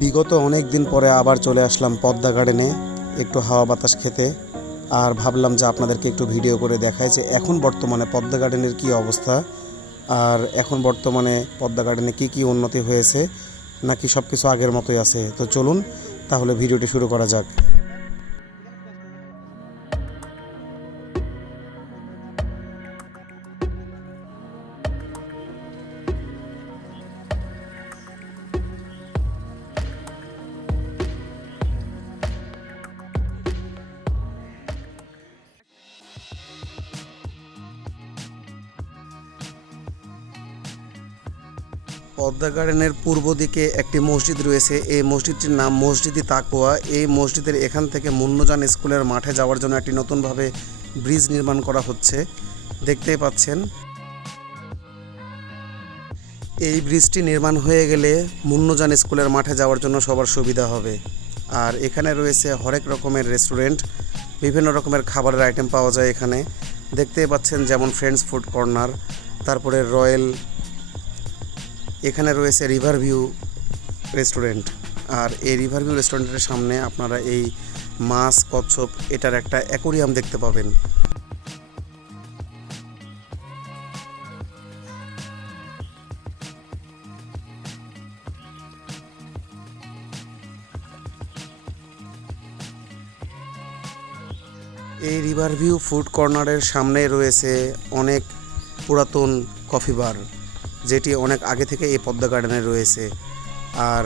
বিগত অনেক দিন পরে আবার চলে আসলাম পদ্মা গার্ডেনে একটু হাওয়া বাতাস খেতে। আর ভাবলাম যে আপনাদেরকে একটু ভিডিও করে দেখায় যে এখন বর্তমানে পদ্মা গার্ডেনের কী অবস্থা? আর এখন বর্তমানে পদ্মা গার্ডেনে কী কী উন্নতি হয়েছে? নাকি সব কিছু আগের মতোই আছে? তো চলুন, তাহলে ভিডিওটি শুরু করা যাক। পদ্মা গার্ডেনের পূর্ব দিকে একটি মসজিদ রয়েছে। এই মসজিদটির নাম মসজিদি তাকোয়া এই মসজিদের এখান থেকে মুন্নজান স্কুলের মাঠে যাওয়ার জন্য একটি নতুনভাবে ব্রিজ নির্মাণ করা হচ্ছে। দেখতেই পাচ্ছেন। এই ব্রিজটি নির্মাণ হয়ে গেলে মুন্নজান স্কুলের মাঠে যাওয়ার জন্য সবার সুবিধা হবে। আর এখানে রয়েছে হরেক রকমের রেস্টুরেন্ট, বিভিন্ন রকমের খাবারের আইটেম পাওয়া যায় এখানে। দেখতেই পাচ্ছেন যেমন ফ্রেন্ডস ফুড কর্নার, তারপরে রয়্যাল এখানে রয়েছে রিভার ভিউ রেস্টুরেন্ট আর এই রিভার ভিউ রেস্টুরেন্টের সামনে আপনারা এই মাছ, কচ্ছপ এটার একটা অ্যাকোরিয়াম দেখতে পাবেন। এই রিভার ভিউ ফুড কর্নারের সামনে রয়েছে অনেক পুরাতন কফি বার যেটি অনেক আগে থেকে এই পদ্মা গার্ডেনে রয়েছে। আর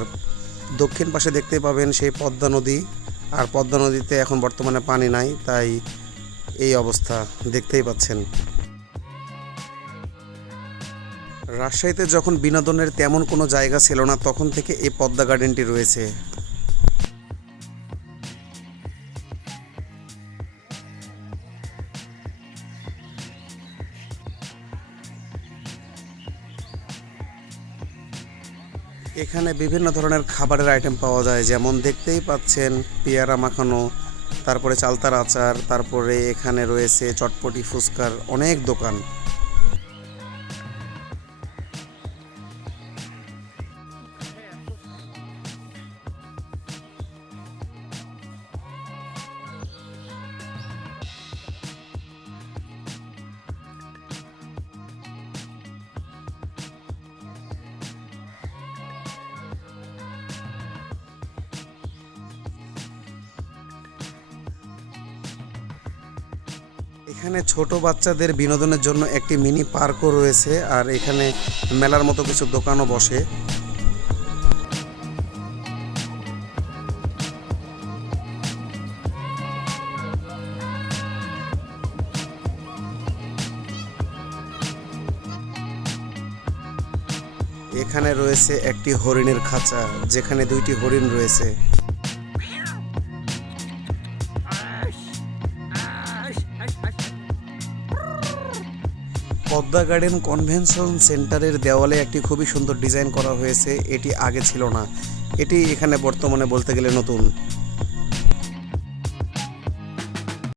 দক্ষিণ পাশে দেখতে পাবেন সেই পদ্মা নদী। আর পদ্মা নদীতে এখন বর্তমানে পানি নাই, তাই এই অবস্থা দেখতেই পাচ্ছেন। রাজশাহীতে যখন বিনোদনের তেমন কোনো জায়গা ছিল না, তখন থেকে এই পদ্মা গার্ডেনটি রয়েছে। এখানে বিভিন্ন ধরনের খাবারের আইটেম পাওয়া যায়, যেমন দেখতেই পাচ্ছেন পেয়ারা মাখানো, তারপরে চালতার আচার, তারপরে এখানে রয়েছে চটপটি ফুচকার অনেক দোকান। এখানে ছোট বাচ্চাদের বিনোদনের জন্য একটি মিনি পার্কও রয়েছে আর এখানে মেলার মতো কিছু দোকানও বসে। এখানে রয়েছে একটি হরিণের খাঁচা, যেখানে দুইটি হরিণ রয়েছে। পদ্মা গার্ডেন কনভেনশন সেন্টারের দেওয়ালে একটি খুবই সুন্দর ডিজাইন করা হয়েছে, এটি আগে ছিল না। এটি এখানে বর্তমানে বলতে গেলে নতুন।